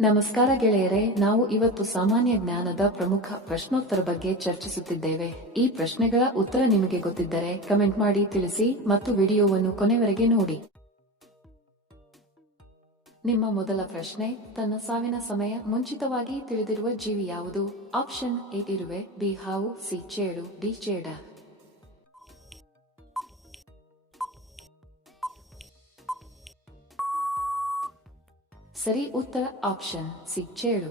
ನಮಸ್ಕಾರ ಗೆಳೆಯರೇ, ನಾವು ಇವತ್ತು ಸಾಮಾನ್ಯ ಜ್ಞಾನದ ಪ್ರಮುಖ ಪ್ರಶ್ನೋತ್ತರ ಬಗ್ಗೆ ಚರ್ಚಿಸುತ್ತಿದ್ದೇವೆ. ಈ ಪ್ರಶ್ನೆಗಳ ಉತ್ತರ ನಿಮಗೆ ಗೊತ್ತಿದ್ದರೆ ಕಮೆಂಟ್ ಮಾಡಿ ತಿಳಿಸಿ ಮತ್ತು ವಿಡಿಯೋವನ್ನು ಕೊನೆವರೆಗೆ ನೋಡಿ. ನಿಮ್ಮ ಮೊದಲ ಪ್ರಶ್ನೆ, ತನ್ನ ಸಾವಿನ ಸಮಯ ಮುಂಚಿತವಾಗಿ ತಿಳಿದಿರುವ ಜೀವಿ ಯಾವುದು? ಆಪ್ಷನ್ ಎ ಇರುವೆ, ಬಿ ಹಾವು, ಸಿ ಚೇಳು, ಡಿ ಚೇಡ. ಸರಿ ಉತ್ತರ ಆಪ್ಷನ್ ಸಿ ಚೇಳು.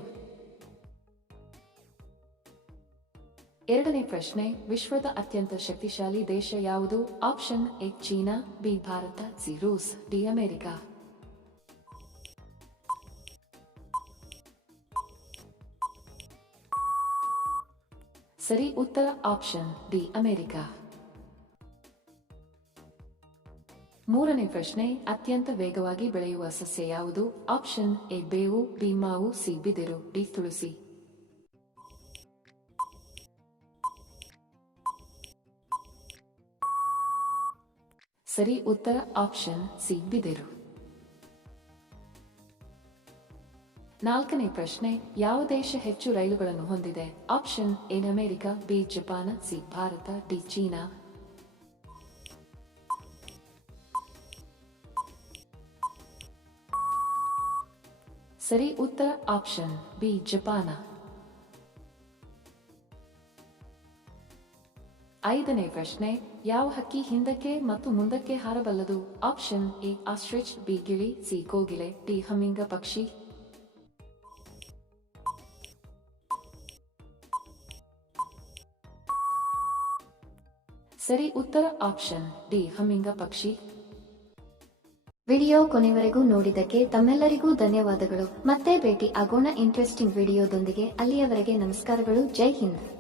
ಎರಡನೇ ಪ್ರಶ್ನೆ, ವಿಶ್ವದ ಅತ್ಯಂತ ಶಕ್ತಿಶಾಲಿ ದೇಶ ಯಾವುದು? Option A China, B Bharat, C ರೂಸ್, ಡಿ ಅಮೆರಿಕ. ಸರಿ ಉತ್ತರ ಆಪ್ಷನ್ ಡಿ ಅಮೆರಿಕ. ಮೂರನೇ ಪ್ರಶ್ನೆ, ಅತ್ಯಂತ ವೇಗವಾಗಿ ಬೆಳೆಯುವ ಸಸ್ಯ ಯಾವುದು? ಆಪ್ಷನ್ ಎ ಬೇವು, ಬಿ ಮಾವು, ಸಿ ಬಿದಿರು, ಡಿ ತುಳಸಿ. ಸರಿ ಉತ್ತರ ಆಪ್ಷನ್ ಸಿ ಬಿದಿರು. ನಾಲ್ಕನೇ ಪ್ರಶ್ನೆ, ಯಾವ ದೇಶ ಹೆಚ್ಚು ರೈಲುಗಳನ್ನು ಹೊಂದಿದೆ? Option A America, B Japan, C Bharat, D China. ಸರಿ ಉತ್ತರ ಆಪ್ಷನ್ ಬಿ ಜಪಾನ. ಐದನೇ ಪ್ರಶ್ನೆ, ಯಾವ ಹಕ್ಕಿ ಹಿಂದಕ್ಕೆ ಮತ್ತು ಮುಂದಕ್ಕೆ ಹಾರಬಲ್ಲದು? ಆಪ್ಷನ್ ಎ ಆಸ್ಟ್ರಿಚ್, ಬಿ ಗಿಳಿ, ಸಿ ಕೋಗಿಲೆ, ಡಿ ಹಮ್ಮಿಂಗ ಪಕ್ಷಿ. ಸರಿ ಉತ್ತರ ಆಪ್ಷನ್ ಡಿ ಹಮ್ಮಿಂಗ ಪಕ್ಷಿ. ವಿಡಿಯೋ ಕೊನೆವರೆಗೂ ನೋಡಿದ್ದಕ್ಕೆ ತಮ್ಮೆಲ್ಲರಿಗೂ ಧನ್ಯವಾದಗಳು. ಮತ್ತೆ ಭೇಟಿ ಆಗೋಣ ಇಂಟ್ರೆಸ್ಟಿಂಗ್ ವಿಡಿಯೋದೊಂದಿಗೆ. ಅಲ್ಲಿಯವರೆಗೆ ನಮಸ್ಕಾರಗಳು. ಜೈ ಹಿಂದ್.